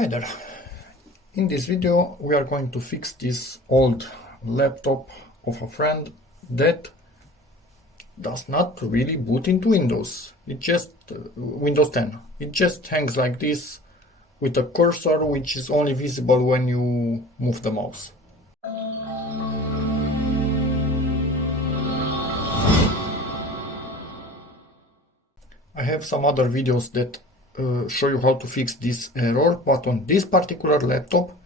Hi there. In this video we are going to fix this old laptop of a friend that does not really boot into Windows. It just Windows 10. It just hangs like this with a cursor which is only visible when you move the mouse. I have some other videos that show you how to fix this error, but on this particular laptop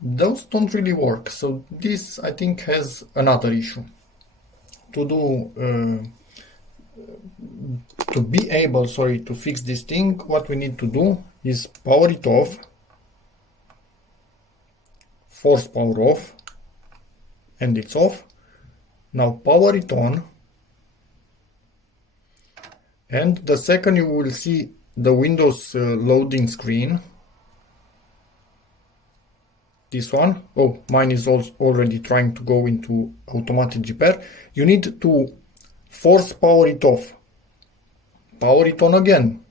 those don't really work. So this, I think, has another issue. To be able to fix this thing, what we need to do is power it off, force power off, and it's off. Now power it on, and the second you will see the Windows loading screen. This one, oh, mine is also already trying to go into automatic repair. You need to force power it off, power it on again,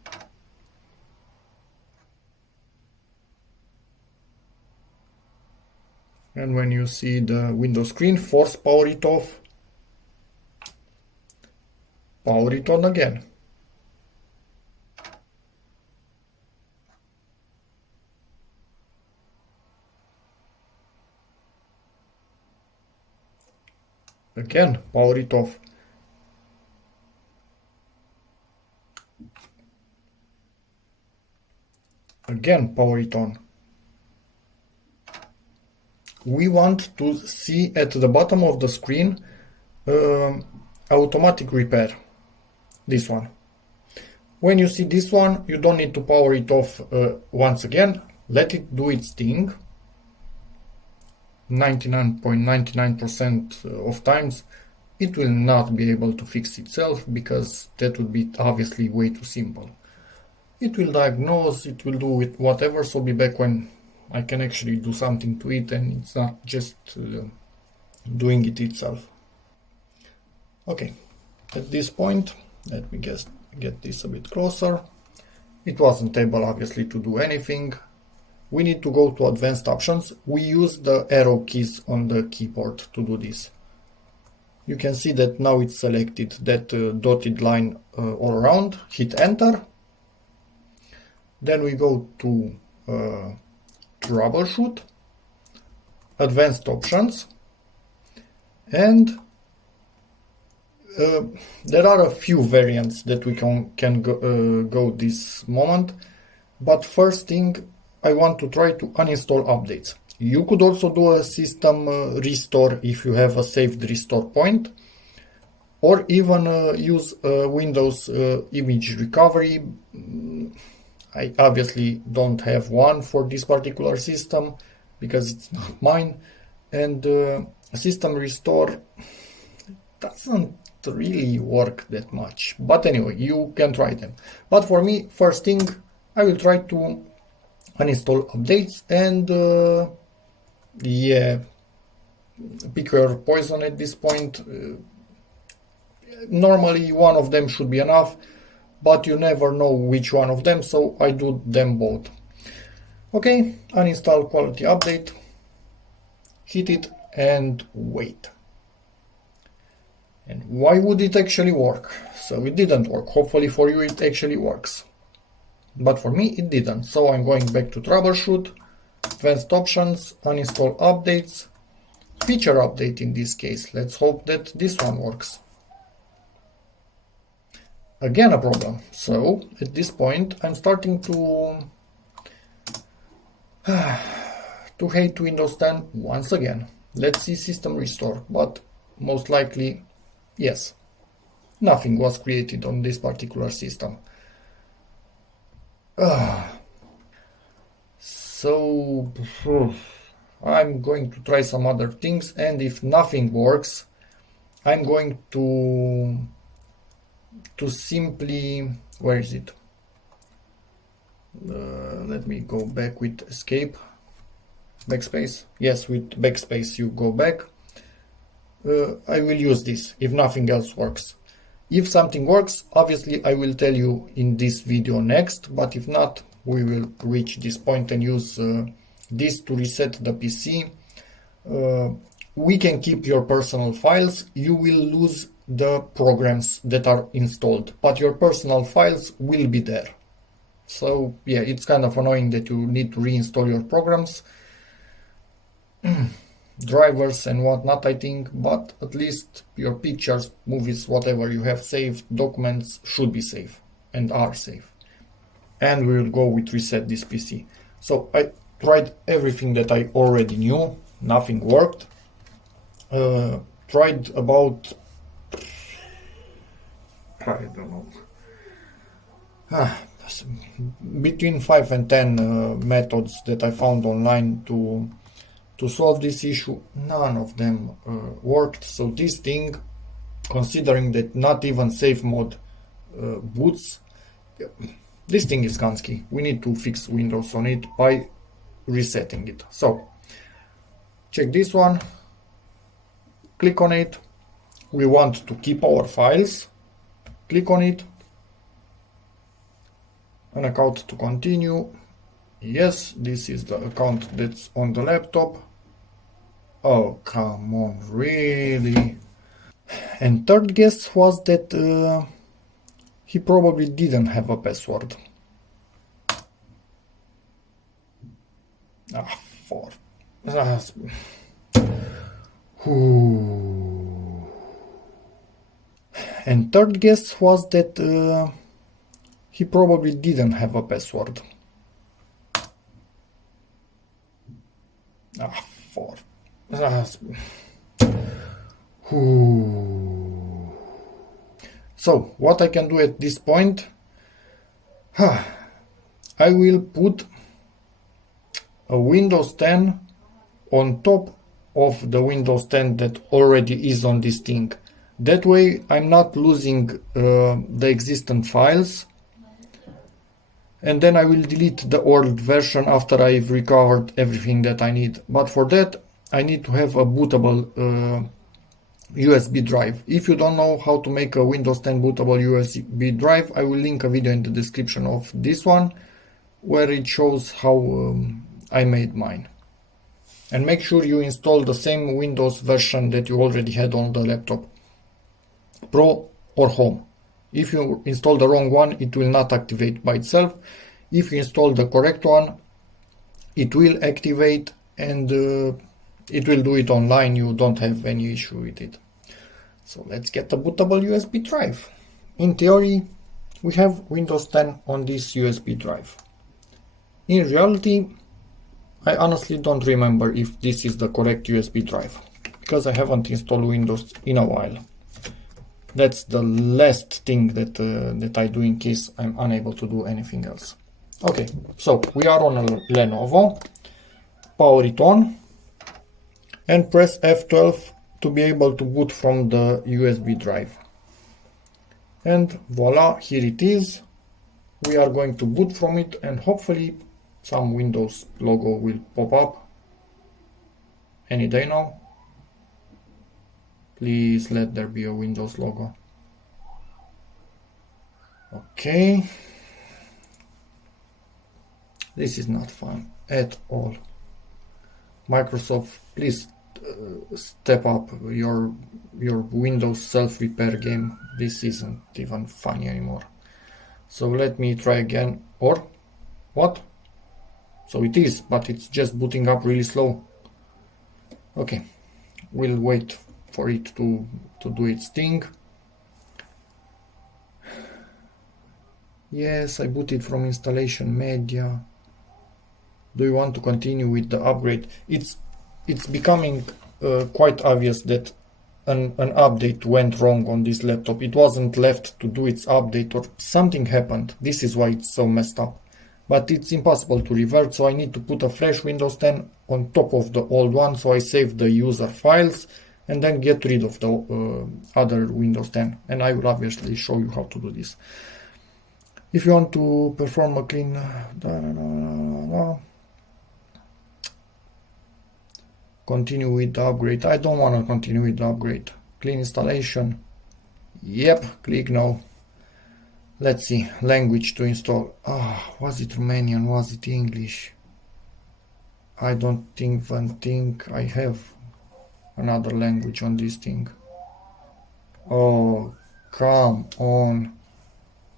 and when you see the Windows screen, force power it off, power it on again. Again, power it off. Again, power it on. We want to see at the bottom of the screen automatic repair. This one. When you see this one, you don't need to power it off once again. Let it do its thing. 99.99% of times it will not be able to fix itself, because that would be obviously way too simple. It will diagnose, it will do it whatever, so be back when I can actually do something to it and it's not just doing it itself. Okay, at this point, let me just get this a bit closer. It wasn't able obviously to do anything. We need to go to advanced options. We use the arrow keys on the keyboard to do this. You can see that now it's selected, that dotted line all around. Hit enter. Then we go to troubleshoot, advanced options, and there are a few variants that we can go this moment. But first thing, I want to try to uninstall updates. You could also do a system restore if you have a saved restore point, or even use Windows image recovery. I obviously don't have one for this particular system because it's not mine, and system restore doesn't really work that much. But anyway, you can try them. But for me, first thing, I will try to uninstall updates, and yeah, pick your poison at this point. Normally one of them should be enough, but you never know which one of them, so I do them both. Okay, uninstall quality update, hit it and wait. And why would it actually work? So it didn't work. Hopefully for you it actually works. But for me it didn't. So I'm going back to troubleshoot, advanced options, uninstall updates, feature update in this case. Let's hope that this one works. Again a problem. So at this point I'm starting to hate Windows 10 once again. Let's see system restore, but most likely yes, nothing was created on this particular system. So I'm going to try some other things, and if nothing works, I'm going to simply, where is it? Let me go back with escape, backspace. Yes, with backspace you go back. I will use this if nothing else works. If something works, obviously I will tell you in this video next, but if not, we will reach this point and use this to reset the PC. We can keep your personal files. You will lose the programs that are installed, but your personal files will be there. So yeah, it's kind of annoying that you need to reinstall your programs, drivers and whatnot, I think, but at least your pictures, movies, whatever you have saved, documents should be safe and are safe. And we will go with reset this PC. So I tried everything that I already knew, nothing worked. Tried about, I don't know, between 5 and 10 methods that I found online to solve this issue. None of them worked. So this thing, considering that not even safe mode boots, this thing is Kansky. We need to fix Windows on it by resetting it. So check this one, click on it. We want to keep our files, click on it, an account to continue. Yes, this is the account that's on the laptop. Oh, come on, really? And third guess was that he probably didn't have a password. For. And third guess was that he probably didn't have a password. For. So what I can do at this point, I will put a Windows 10 on top of the Windows 10 that already is on this thing. That way I'm not losing the existing files, and then I will delete the old version after I've recovered everything that I need. But for that I need to have a bootable USB drive. If you don't know how to make a Windows 10 bootable USB drive, I will link a video in the description of this one where it shows how I made mine. And make sure you install the same Windows version that you already had on the laptop, Pro or Home. If you install the wrong one, it will not activate by itself. If you install the correct one, it will activate, and it will do it online. You don't have any issue with it. So let's get a bootable USB drive. In theory, we have Windows 10 on this USB drive. In reality, I honestly don't remember if this is the correct USB drive, because I haven't installed Windows in a while. That's the last thing that I do in case I'm unable to do anything else. Okay, so we are on a Lenovo. Power it on and press F12 to be able to boot from the USB drive. And voila, here it is. We are going to boot from it, and hopefully some Windows logo will pop up any day now. Please let there be a Windows logo. Okay. This is not fun at all. Microsoft, please step up your Windows self-repair game. This isn't even funny anymore. So let me try again. Or what? So it is, but it's just booting up really slow. Okay, we'll wait for it to do its thing. Yes, I booted from installation media. Do you want to continue with the upgrade? It's becoming quite obvious that an update went wrong on this laptop. It wasn't left to do its update, or something happened. This is why it's so messed up. But it's impossible to revert, so I need to put a fresh Windows 10 on top of the old one, so I save the user files and then get rid of the other Windows 10. And I will obviously show you how to do this. If you want to perform a clean... Continue with the upgrade. I don't want to continue with the upgrade. Clean installation. Yep, click no. Let's see, language to install. Was it Romanian? Was it English? I don't even think I have another language on this thing. Oh, come on.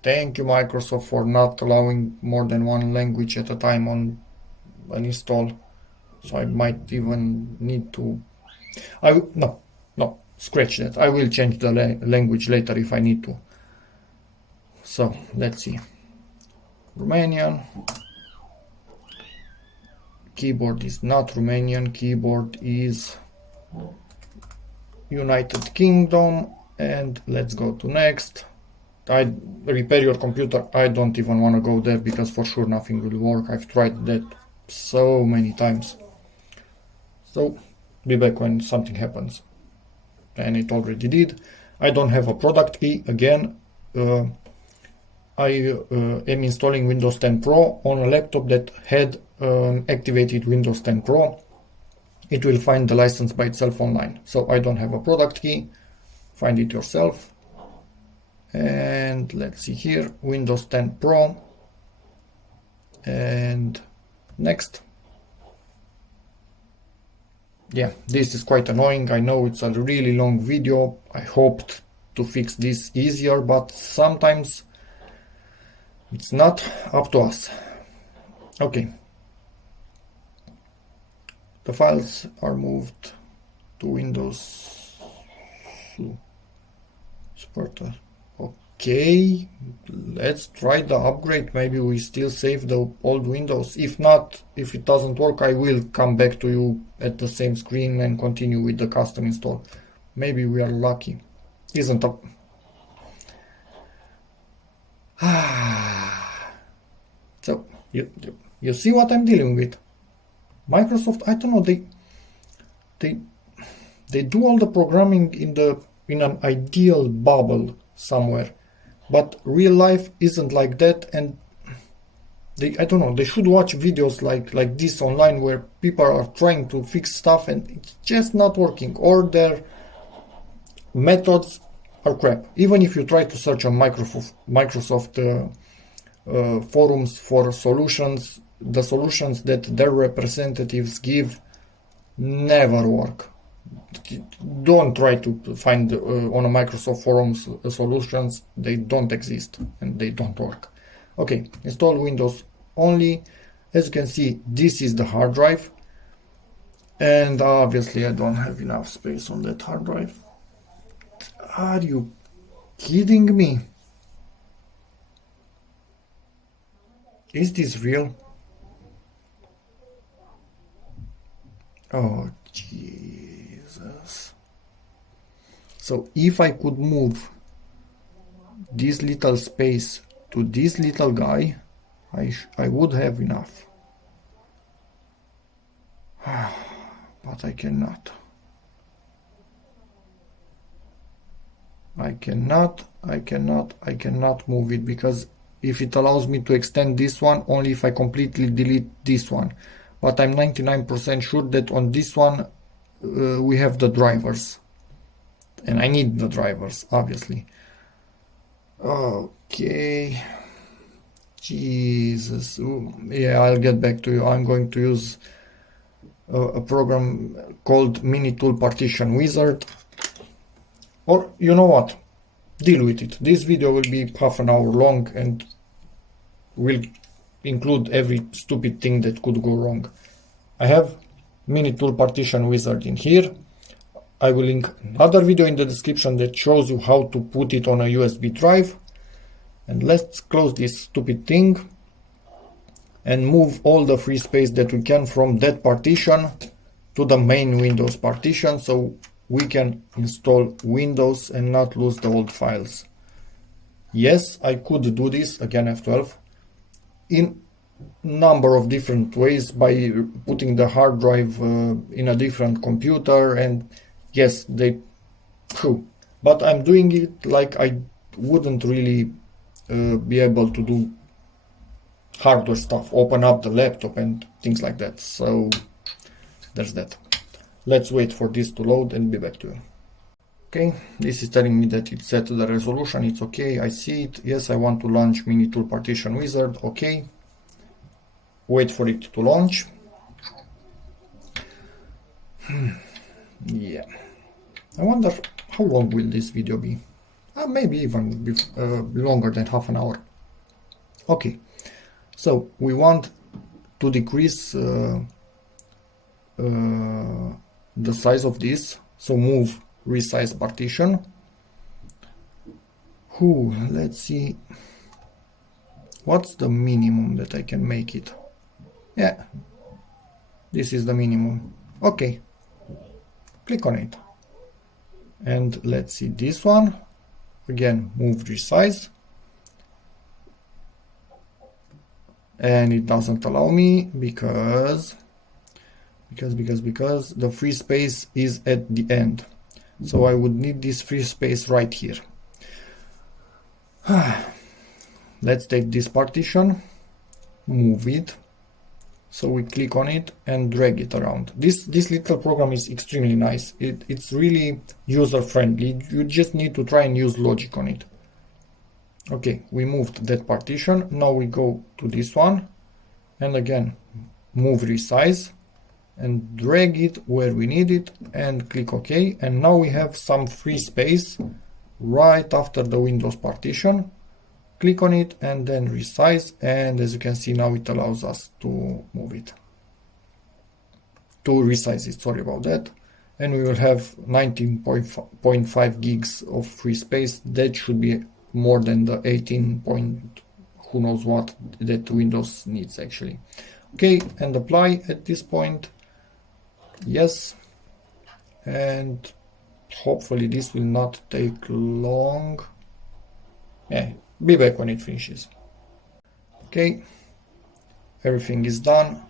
Thank you, Microsoft, for not allowing more than one language at a time on an install. So I might even need to... No, scratch that. I will change the language later if I need to. So, let's see. Romanian. Keyboard is not Romanian. Keyboard is United Kingdom. And let's go to next. I repair your computer. I don't even want to go there because for sure nothing will work. I've tried that so many times. So, be back when something happens. And it already did. I don't have a product key. Again, I am installing Windows 10 Pro on a laptop that had activated Windows 10 Pro. It will find the license by itself online. So I don't have a product key. Find it yourself. And let's see here, Windows 10 Pro. And next. Yeah, this is quite annoying. I know it's a really long video. I hoped to fix this easier, but sometimes it's not up to us. Okay. The files are moved to Windows Supporter. Okay, let's try the upgrade. Maybe we still save the old Windows. If not, if it doesn't work, I will come back to you at the same screen and continue with the custom install. Maybe we are lucky. Isn't a... So, you see what I'm dealing with. Microsoft, I don't know, they do all the programming in an ideal bubble somewhere. But real life isn't like that, and I don't know, they should watch videos like this online where people are trying to fix stuff and it's just not working, or their methods are crap. Even if you try to search on Microsoft forums for solutions, the solutions that their representatives give never work. Don't try to find on a Microsoft forums solutions. They don't exist and they don't work. Okay, install Windows only. As you can see, this is the hard drive, and obviously I don't have enough space on that hard drive. Are you kidding me? Is this real? Oh Jesus. So if I could move this little space to this little guy, I would have enough. But I cannot. I cannot move it, because if it allows me to extend this one, only if I completely delete this one. But I'm 99% sure that on this one we have the drivers. And I need the drivers, obviously. Okay. Jesus. Ooh, yeah, I'll get back to you. I'm going to use a program called Mini Tool Partition Wizard. Or, you know what? Deal with it. This video will be half an hour long and will include every stupid thing that could go wrong. I have Mini Tool Partition Wizard in here. I will link another video in the description that shows you how to put it on a USB drive. And let's close this stupid thing and move all the free space that we can from that partition to the main Windows partition, so we can install Windows and not lose the old files. Yes, I could do this, again F12, in number of different ways, by putting the hard drive in a different computer, and yes, but I'm doing it like I wouldn't really be able to do hardware stuff, open up the laptop and things like that. So there's that. Let's wait for this to load and be back to you. Okay, this is telling me that it's set to the resolution, it's okay, I see it. Yes, I want to launch Minitool Partition Wizard, okay. Wait for it to launch. Yeah, I wonder how long will this video be? Maybe even longer than half an hour. Okay, so we want to decrease the size of this, so move resize partition. Let's see, what's the minimum that I can make it? Yeah, this is the minimum. Okay, click on it. And let's see this one. Again, move resize. And it doesn't allow me because the free space is at the end. So I would need this free space right here. Let's take this partition, move it. So we click on it and drag it around. This little program is extremely nice. It's really user friendly. You just need to try and use logic on it. Okay, we moved that partition. Now we go to this one and again move resize and drag it where we need it and click OK. And now we have some free space right after the Windows partition. Click on it and then resize, and as you can see now it allows us to move it, to resize it, sorry about that. And we will have 19.5 gigs of free space. That should be more than the 18 point who knows what that Windows needs actually. Okay, and apply at this point. Yes, and hopefully this will not take long. Yeah, be back when it finishes. Okay, everything is done.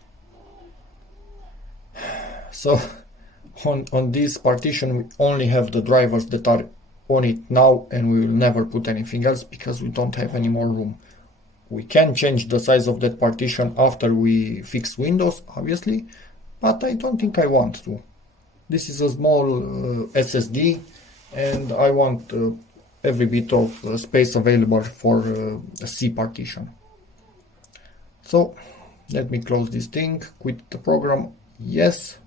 So on this partition we only have the drivers that are on it now, and we will never put anything else because we don't have any more room. We can change the size of that partition after we fix Windows, obviously, but I don't think I want to. This is a small SSD, and I want every bit of space available for a C partition. So let me close this thing, quit the program, yes,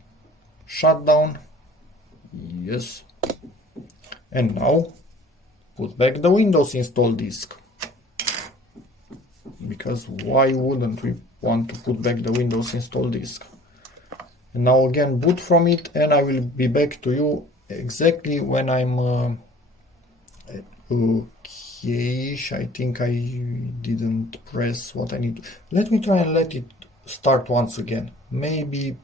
shut down, yes, and now put back the Windows install disk, because why wouldn't we want to put back the Windows install disk? And now again boot from it, and I will be back to you exactly when I'm okay. I think I didn't press what I need to. Let me try and let it start once again. Maybe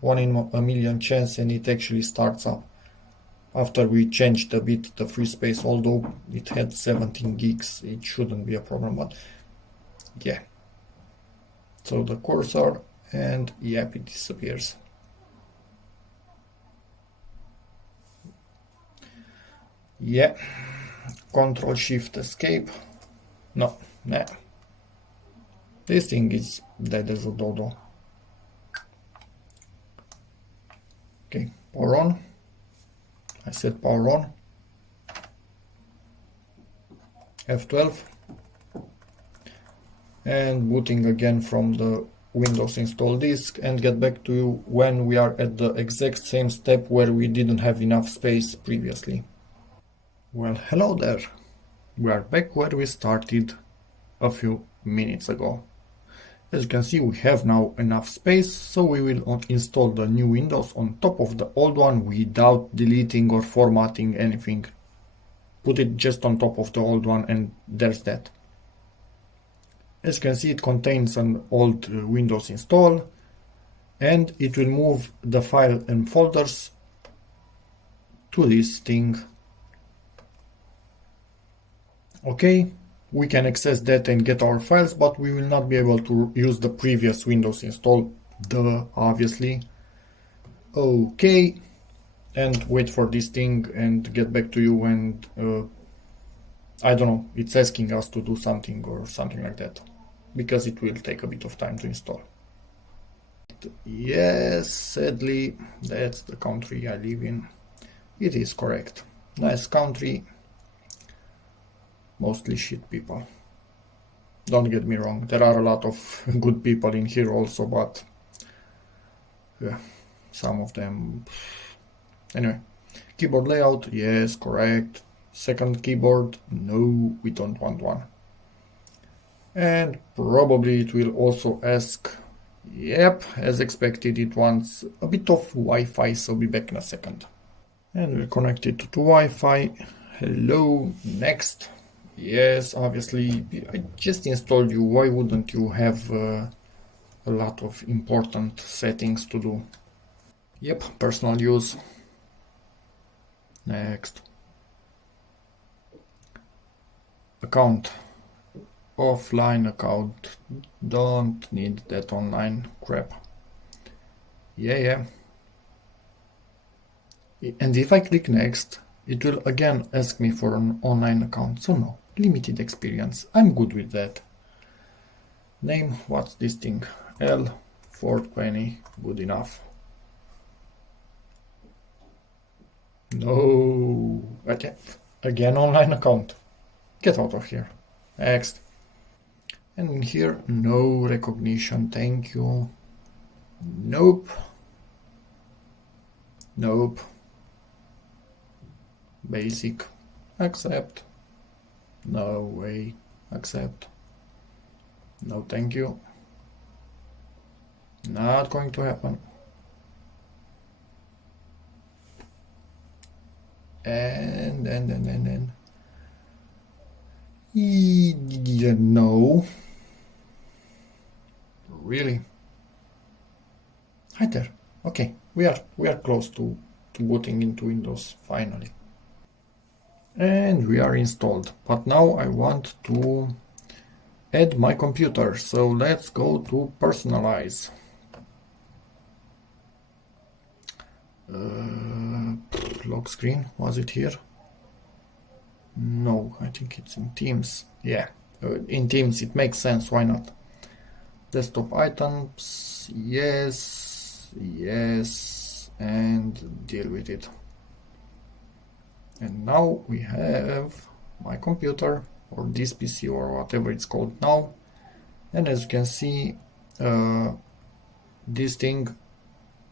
1 in a million chance and it actually starts up after we changed a bit the free space, although it had 17 gigs. It shouldn't be a problem, but yeah. So the cursor, and yep, it disappears. Yeah, Control Shift Escape. No, nah. This thing is dead as a dodo. Okay, power on. I set power on. F12. And booting again from the Windows install disk, and get back to you when we are at the exact same step where we didn't have enough space previously. Well, hello there. We are back where we started a few minutes ago. As you can see, we have now enough space, so we will install the new Windows on top of the old one without deleting or formatting anything. Put it just on top of the old one, and there's that. As you can see, it contains an old Windows install, and it will move the file and folders to this thing. Okay, we can access that and get our files, but we will not be able to use the previous Windows install, obviously. Okay, and wait for this thing and get back to you when, I don't know, it's asking us to do something or something like that, because it will take a bit of time to install. Yes, sadly, that's the country I live in. It is correct. Nice country, mostly shit people. Don't get me wrong, there are a lot of good people in here also, but yeah, some of them. Anyway, keyboard layout, yes, correct. Second keyboard, no, we don't want one. And probably it will also ask, yep, as expected, it wants a bit of Wi-Fi, so be back in a second. And we're connected to Wi-Fi. Hello, next. Yes, obviously, I just installed you. Why wouldn't you have a lot of important settings to do? Yep, personal use. Next. Account. Offline account. Don't need that online crap. Yeah. And if I click next, it will again ask me for an online account. So no, limited experience. I'm good with that. Name, what's this thing? L420, good enough. No, okay. Again online account. Get out of here. Next. And in here, no recognition, thank you. Nope. Basic. Accept. No way. Accept. No, thank you. Not going to happen. And no. Really? Hi there. Okay, we are close to booting into Windows finally. And we are installed. But now I want to add my computer. So let's go to personalize. Lock screen, was it here? No, I think it's in Teams. Yeah, in Teams it makes sense, why not? Desktop items, yes, and deal with it. And now we have my computer, or this PC, or whatever it's called now. And as you can see, this thing,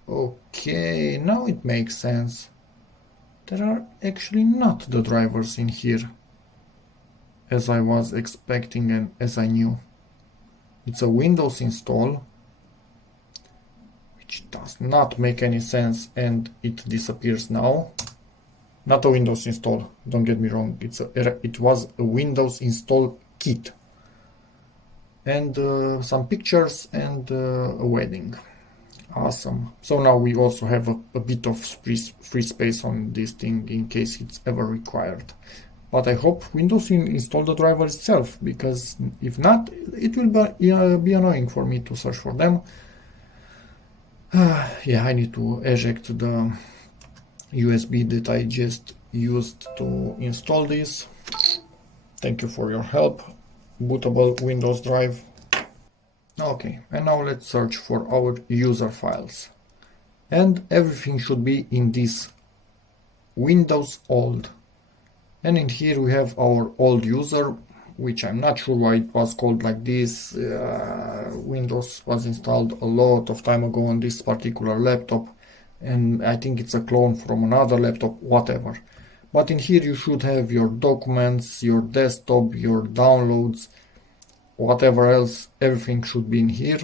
okay, now it makes sense. There are actually not the drivers in here, as I was expecting and as I knew. It's a Windows install, which does not make any sense, and it disappears now. Not a Windows install, don't get me wrong, it was a Windows install kit. And some pictures and a wedding. Awesome. So now we also have a bit of free space on this thing in case it's ever required. But I hope Windows will install the driver itself, because if not, it will be annoying for me to search for them. Yeah, I need to eject the USB that I just used to install this. Thank you for your help. Bootable Windows drive. Okay, and now let's search for our user files. And everything should be in this Windows old. And in here we have our old user, which I'm not sure why it was called like this. Windows was installed a lot of time ago on this particular laptop, and I think it's a clone from another laptop, whatever. But in here you should have your documents, your desktop, your downloads, whatever else, everything should be in here.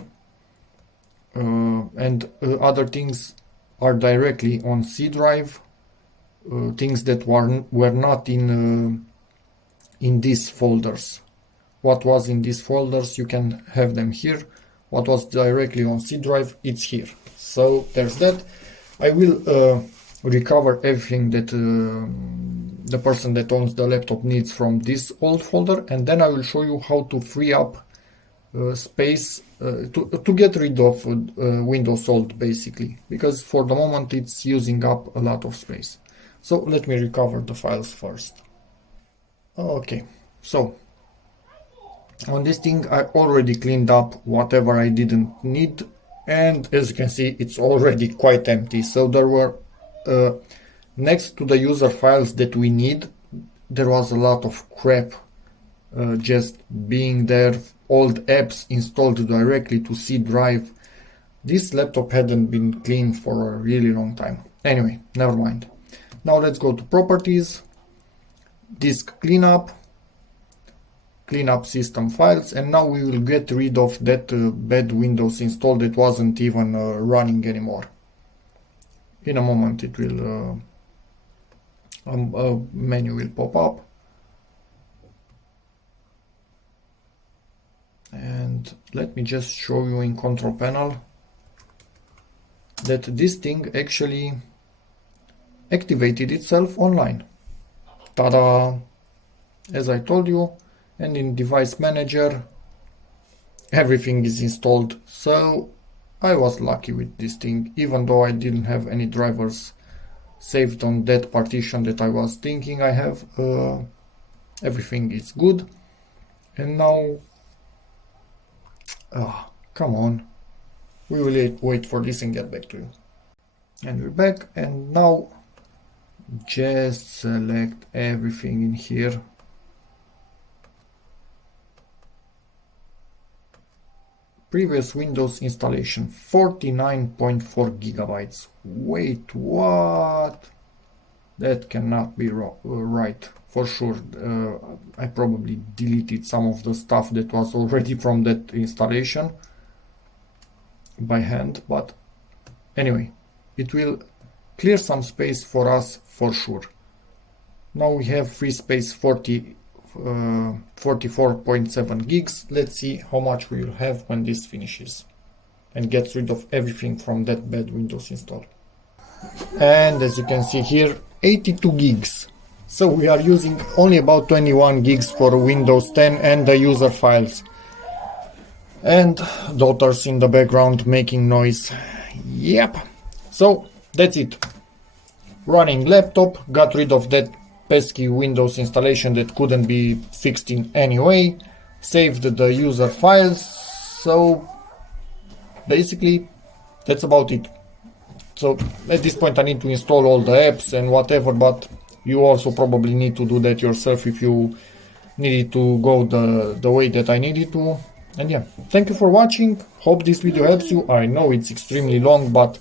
And other things are directly on C drive. Things that were not in these folders. What was in these folders, you can have them here. What was directly on C drive, it's here. So there's that. I will recover everything that the person that owns the laptop needs from this old folder, and then I will show you how to free up space to get rid of Windows Old, basically, because for the moment it's using up a lot of space. So let me recover the files first. Okay, so on this thing I already cleaned up whatever I didn't need, and as you can see it's already quite empty. So there were next to the user files that we need, there was a lot of crap just being there, old apps installed directly to C drive. This laptop hadn't been cleaned for a really long time. Anyway, never mind. Now let's go to properties, disk cleanup, clean up system files, and now we will get rid of that bad Windows install that wasn't even running anymore. In a moment it will, a menu will pop up, and let me just show you in control panel that this thing actually activated itself online. Ta-da! As I told you, and in device manager everything is installed, so I was lucky with this thing, even though I didn't have any drivers saved on that partition that I was thinking I have. Everything is good, and now come on, we will wait for this and get back to you. And we're back, and now just select everything in here. Previous Windows installation, 49.4 gigabytes. Wait, what? That cannot be right, for sure. I probably deleted some of the stuff that was already from that installation by hand, but anyway, it will clear some space for us for sure. Now we have free space 44.7 gigs. Let's see how much we will have when this finishes and gets rid of everything from that bad Windows install. And as you can see here, 82 gigs. So we are using only about 21 gigs for Windows 10 and the user files. And daughters in the background making noise. Yep. So that's it. Running laptop, got rid of that pesky Windows installation that couldn't be fixed in any way, saved the user files. So basically that's about it. So at this point I need to install all the apps and whatever, but you also probably need to do that yourself if you needed to go the way that I needed to. And yeah, thank you for watching. Hope this video helps you. I know it's extremely long, but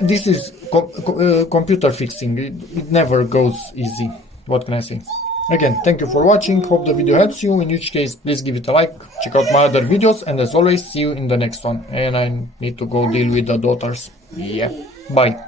this is computer fixing. It never goes easy. What can I say? Again, thank you for watching. Hope the video helps you. In which case, please give it a like. Check out my other videos. And as always, see you in the next one. And I need to go deal with the daughters. Yeah. Bye.